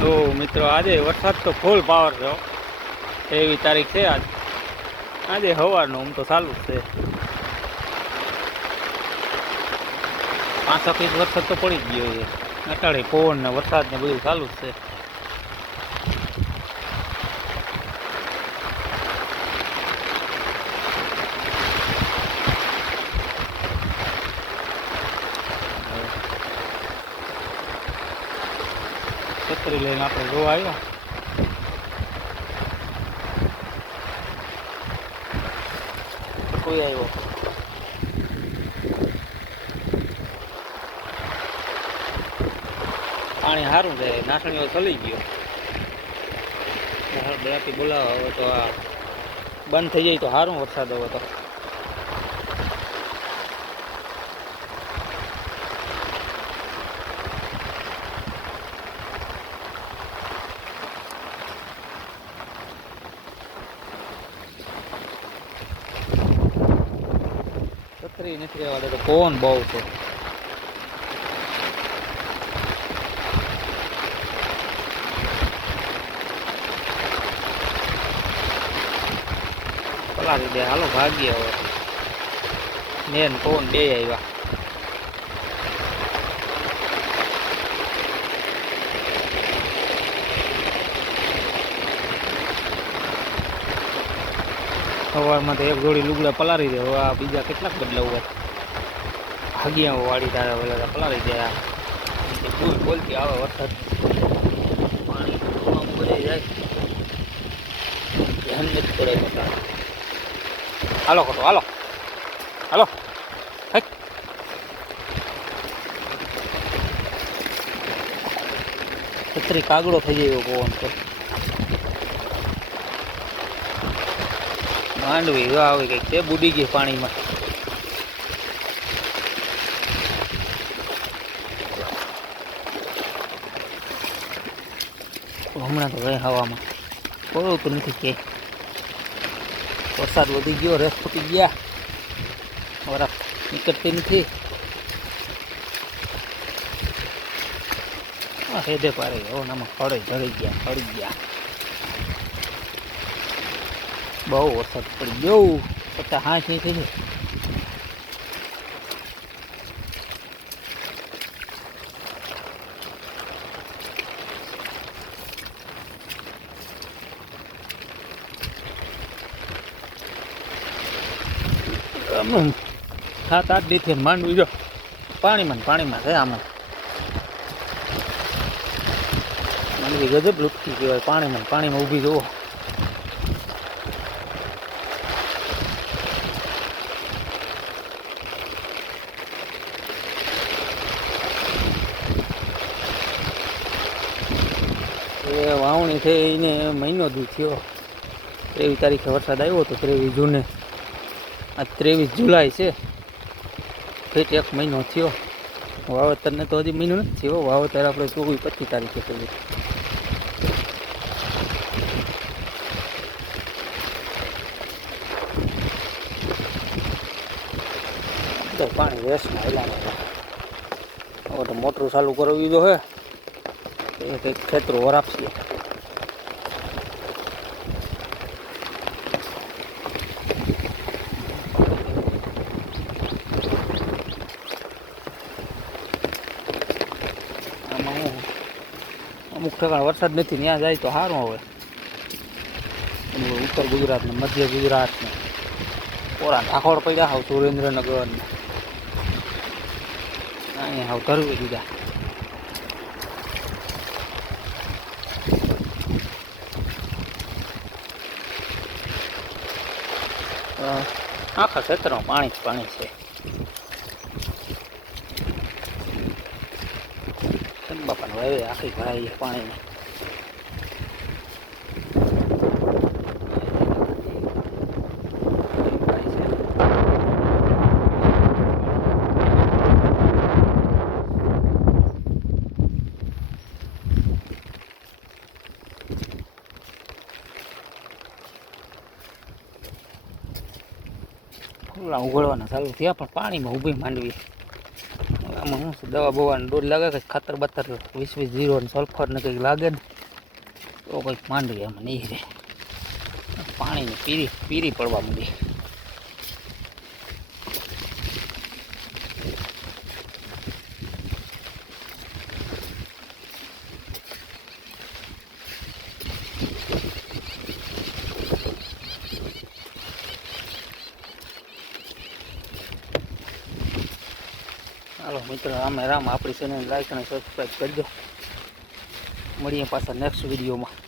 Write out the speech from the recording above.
તો મિત્રો આજે વરસાદ તો ફૂલ પાવર છે. એવી તારીખ છે આજે સવારનું આમ તો ચાલુ જ છે. 5 ઇંચ વરસાદ તો પડી જ ગયો છે. અટાણે પવન ને વરસાદ ને બધું ચાલુ જ છે. છત્રી લઈને આપણે જોવા આવ્યા. કોઈ આવ્યો પાણી સારું છે. નાસણીઓ ચલી ગયો. બેથી બોલાવો હવે તો આ બંધ થઈ જાય તો સારું વરસાદ હવે તો. છત્રી નથી રહેવા દે તો પવન બહુ છે. પલાળી દે હાલો ભાગીએ હવે. મેન પવન બે આવ્યા. સવારમાં તો એક જોડી લુગડા પલાળી દે. હવે આ બીજા કેટલાક બદલાવું ભાગ્યા વાળી તારે પેલા પલાળી દે. ફૂલ બોલતી આવે વરસાદ પાણી ભરાઈ જાય ધ્યાન નથી પડે બધા. હાલો ખોટો હાલો હાલો છત્રી કાગડો થઈ જાય એવો પવન તો. માંડવી આવે કંઈક તે બુડી ગઈ પાણીમાં. હમણાં તો રહે હવામાં પડવું તો નથી કે વરસાદ વધી ગયો. રસ ફૂટી ગયા. વરાપ નીકળતી નથી. હેદે પારે નામાં ફળે ઝડી ગયા. બહુ વરસાદ પડી ગયો. 50-60 ઇંચ છે. આમ 7-8 દિવસથી માંડવી જો પાણીમાં છે. આમાં માંડવી ગજબ લૂટતી કહેવાય. પાણીમાં ઊભી જુઓ. એ વાવણી છે એને મહિનો દી થયો. 23 તારીખે વરસાદ આવ્યો હતો. 23 જૂને. આ 23 જુલાઈ છે. ફેટ 1 મહિનો થયો. વાવેતરને તો હજી મહિનો નથી થયો. વાવેતર આપણે 24-25 તારીખે કર્યું. તો પાણી વેસ્ટમાં હેલાને હવે તો મોટર ચાલુ કરવી તો હે. એ કંઈક ખેતરો વરાપશે. અમુક ઠેકાણ વરસાદ નથી ત્યાં જાય તો સારું. હવે ઉત્તર ગુજરાત ને મધ્ય ગુજરાત ને પોરા ઢાકોડ પડ્યા. હાવ સુરેન્દ્રનગર ને અહીંયા હાવ ધરવી દીધા. આખા ક્ષેત્રમાં પાણી છે. બાપાને હવે આખી ભરાઈ પાણી. ઉગળવાના ચાલુ થયા પણ પાણીમાં ઊભી માંડવી. આમાં શું છે દવા બવાને ડોઝ લાગે કે ખાતર બાતર 20-20 જીરો ને સલ્ફર ને કંઈક લાગે ને તો કંઈક માંડવી આમાં નહીં રહે પાણીને પીરી પડવા માંડી હાલો મિત્રો રામે રામ આપણી ચેનલ લાઈક અને સબસ્ક્રાઈબ કરજો મળીએ પાછા નેક્સ્ટ વિડીયોમાં